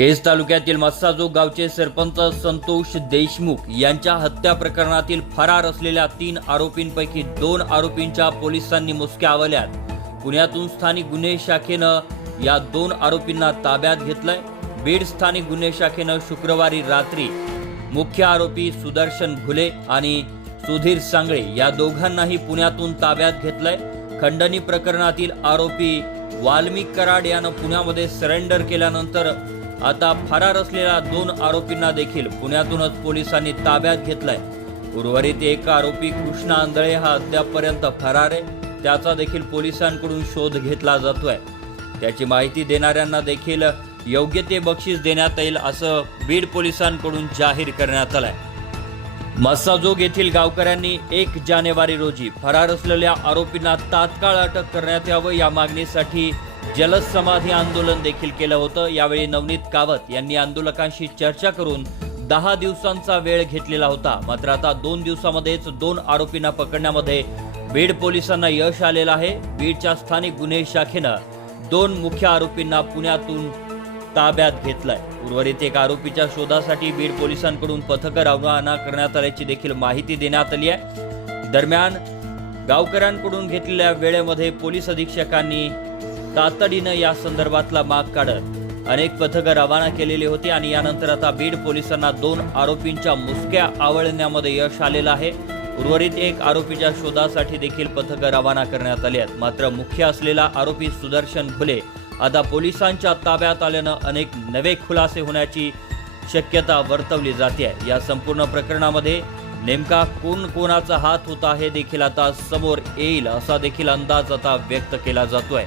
केज तालुक्यातील मस्साजोग गावचे सरपंच संतोष देशमुख यांच्या हत्या प्रकरणातील फरार असलेल्या तीन आरोपींपैकी दोन आरोपींच्या पोलिसांनी मुसक्या आवल्यात पुण्यातून स्थानिक गुन्हे शाखेनं या दोन आरोपींना ताब्यात घेतलंय. बीड स्थानिक गुन्हे शाखेनं शुक्रवारी रात्री मुख्य आरोपी सुदर्शन घुले आणि सुधीर सांगळे या दोघांनाही पुण्यातून ताब्यात घेतलंय. खंडणी प्रकरणातील आरोपी वाल्मिक कराड यानं पुण्यामध्ये सरेंडर केल्यानंतर आता फरार असलेल्या दोन आरोपींना देखील पुण्यातूनच पोलिसांनी ताब्यात घेतलाय. उर्वरित एक आरोपी कृष्णा आंधळे हा अद्यापपर्यंत फरार आहे. त्याचा देखील पोलिसांकडून शोध घेतला जातोय. त्याची माहिती देणाऱ्यांना देखील योग्य ते बक्षीस देण्यात येईल असं बीड पोलिसांकडून जाहीर करण्यात आलंय. मस्साजोग येथील गावकऱ्यांनी एक जानेवारी रोजी फरार असलेल्या आरोपींना तात्काळ अटक करण्यात यावं या मागणीसाठी जलद समाधी आंदोलन देखील केलं होतं. यावेळी नवनीत कावत यांनी आंदोलकांशी चर्चा करून दहा दिवसांचा वेळ घेतलेला होता. मात्र आता दोन दिवसामध्येच दोन आरोपींना पकडण्यामध्ये बीड पोलिसांना यश आलेलं आहे. बीडच्या स्थानिक गुन्हे शाखेनं दोन मुख्य आरोपींना पुण्यातून ताब्यात घेतलाय. उर्वरित एक आरोपीच्या शोधासाठी बीड पोलिसांकडून पथक रवाना करण्यात आल्याची देखील माहिती देण्यात आली आहे. दरम्यान गावकऱ्यांकडून घेतलेल्या वेळेमध्ये पोलीस अधीक्षकांनी तातडीनं या संदर्भातला माग काढत अनेक पथकं रवाना केलेली होती आणि यानंतर आता बीड पोलिसांना दोन आरोपींच्या मुसक्या आवळण्यामध्ये यश आलेलं आहे. उर्वरित एक आरोपीच्या शोधासाठी देखील पथकं रवाना करण्यात आली आहेत. मात्र मुख्य असलेला आरोपी सुदर्शन फुले आता पोलिसांच्या ताब्यात आल्यानं अनेक नवे खुलासे होण्याची शक्यता वर्तवली जाते. या संपूर्ण प्रकरणामध्ये नेमका कोण कोणाचा हात होता हे देखील आता समोर येईल असा देखील अंदाज आता व्यक्त केला जातोय.